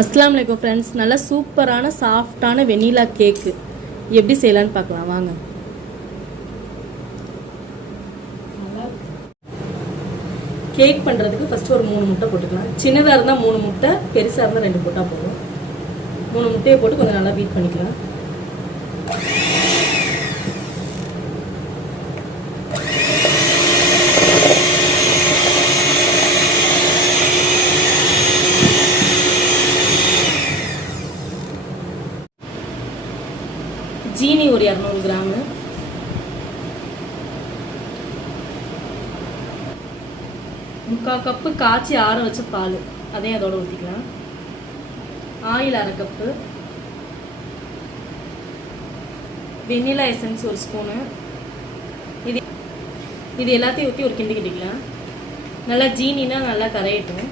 அஸ்ஸலாமு அலைக்கும் ஃப்ரெண்ட்ஸ், நல்லா சூப்பரான சாஃப்டான வெனிலா கேக்கு எப்படி செய்யலான்னு பார்க்கலாம் வாங்க. கேக் பண்ணுறதுக்கு ஃபஸ்ட்டு ஒரு 3 முட்டை போட்டுக்கலாம். சின்னதாக இருந்தால் 3 முட்டை, பெருசாக இருந்தால் 2 போட்டால் போதும். 3 முட்டையை போட்டு கொஞ்சம் நல்லா பீட் பண்ணிக்கலாம். ஜீனி ஒரு 200 கிராமு, முக்கால் கப்பு காய்ச்சி ஆற வச்ச பால் அதையும் அதோட ஊற்றிக்கலாம். Oil 1/2 cup, vanilla essence 1 spoon. இது எல்லாத்தையும் ஊற்றி ஒரு கிண்டி கிண்டிக்கலாம். நல்லா ஜீனினா நல்லா கரையட்டும்.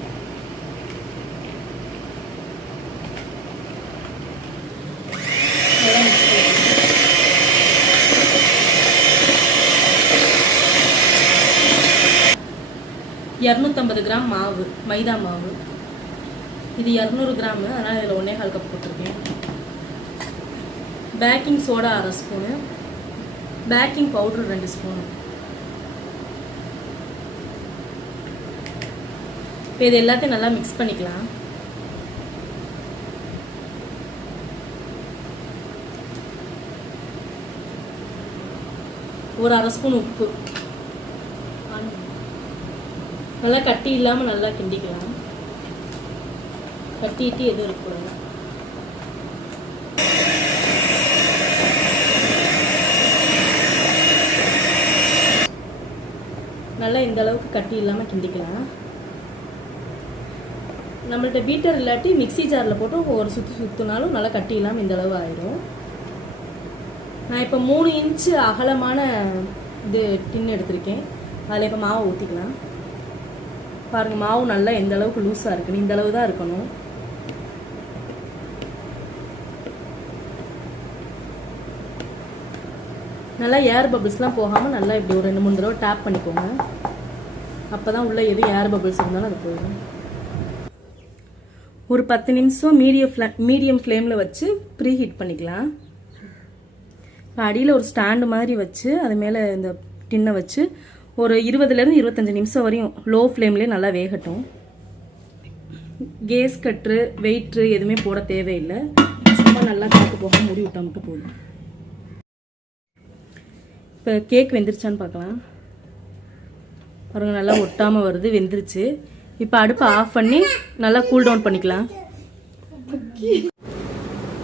நல்லா மிக்ஸ் பண்ணிக்கலாம். 250 கிராம் மாவு, மைதா மாவு. இது 200 கிராமு, அதனால் இதில் 1/4 கப் போட்டிருக்கேன். Baking soda 1/2 spoon, baking powder 2 spoon. இப்போ இது எல்லாத்தையும் நல்லா மிக்ஸ் பண்ணிக்கலாம். ஒரு 1/2 ஸ்பூன் உப்பு. நல்லா கட்டி இல்லாமல் நல்லா கிண்டிக்கலாம். கட்டிட்டு எதுவும் இருக்கக்கூடாது. நல்லா இந்த அளவுக்கு கட்டி இல்லாமல் கிண்டிக்கலாம். நம்மள்ட்ட பீட்டர் இல்லாட்டி மிக்சி ஜாரில் போட்டு ஒரு சுற்றினாலும் நல்லா கட்டி இல்லாமல் இந்த அளவு ஆயிடும். நான் இப்போ 3 இன்ச்சு அகலமான இது டின்னு எடுத்திருக்கேன். அதில் இப்போ மாவை ஊற்றிக்கலாம். பாருங்கள், மாவு நல்லா எந்த அளவுக்கு லூஸாக இருக்குன்னு. இந்த அளவு தான் இருக்கணும். நல்லா ஏர் பபிள்ஸ்லாம் போகாமல் நல்லா இப்படி ஒரு 2-3 தடவை டேப் பண்ணிக்கோங்க. அப்போ தான் உள்ளே எது ஏர் பபிள்ஸ் இருந்தாலும் அது போயிடும். ஒரு 10 நிமிஷம் மீடியம் ஃப்ளேமில் வச்சு ப்ரீ ஹீட் பண்ணிக்கலாம். இப்போ அடியில் ஒரு ஸ்டாண்டு மாதிரி வச்சு அது மேலே இந்த டின்னை வச்சு ஒரு 20லேருந்து 25 நிமிஷம் வரையும் லோ ஃப்ளேம்லேயே நல்லா வேகட்டும். கேஸ் கட்ரு வெயிட்ரு எதுவுமே போட தேவையில்லை. சும்மா நல்லா காற்று போக மூடி விட்டா மட்டும் போதும். இப்போ கேக் வெந்துருச்சான்னு பார்க்கலாம். பாருங்க, நல்லா ஒட்டாமல் வருது, வெந்துருச்சு. இப்போ அடுப்பை ஆஃப் பண்ணி நல்லா கூல் டவுன் பண்ணிக்கலாம்.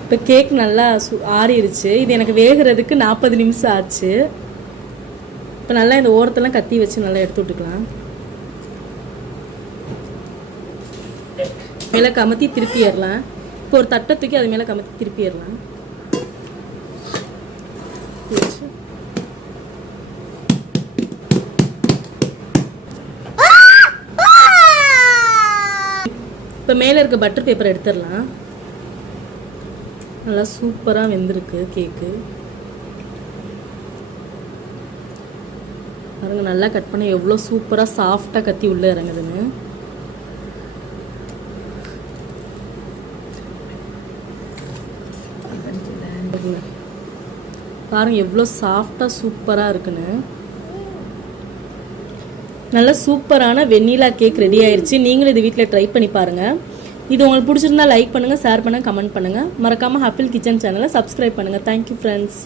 இப்போ கேக் நல்லா ஆறிடுச்சு. இது எனக்கு வேகிறதுக்கு 40 நிமிஷம் ஆச்சு. இப்போ நல்லா இந்த ஓரத்தெல்லாம் கத்தி வச்சு நல்லா எடுத்து விட்டுக்கலாம். மேலே கமத்தி திருப்பி ஏறலாம். இப்போ ஒரு தட்டை தூக்கி அது மேலே கமத்தி திருப்பி ஏறலாம். இப்போ மேலே இருக்க பட்டர் பேப்பர் எடுத்துடலாம். நல்லா சூப்பராக வெந்திருக்கு கேக்கு. பாருங்க, நல்லா கட் பண்ணி எவ்வளோ சூப்பராக சாஃப்டாக கத்தி உள்ளே இறங்குதுன்னு. பாருங்க எவ்வளோ சாஃப்டாக சூப்பராக இருக்குன்னு. நல்லா சூப்பரான வெண்ணிலா கேக் ரெடி ஆயிடுச்சு. நீங்களும் இது வீட்டில் ட்ரை பண்ணி பாருங்கள். இது உங்களுக்கு பிடிச்சிருந்தா லைக் பண்ணுங்கள், ஷேர் பண்ணுங்கள், கமெண்ட் பண்ணுங்கள். மறக்காமல் ஹஃபில் கிச்சன் சேனலை சப்ஸ்கிரைப் பண்ணுங்கள். Thank you friends.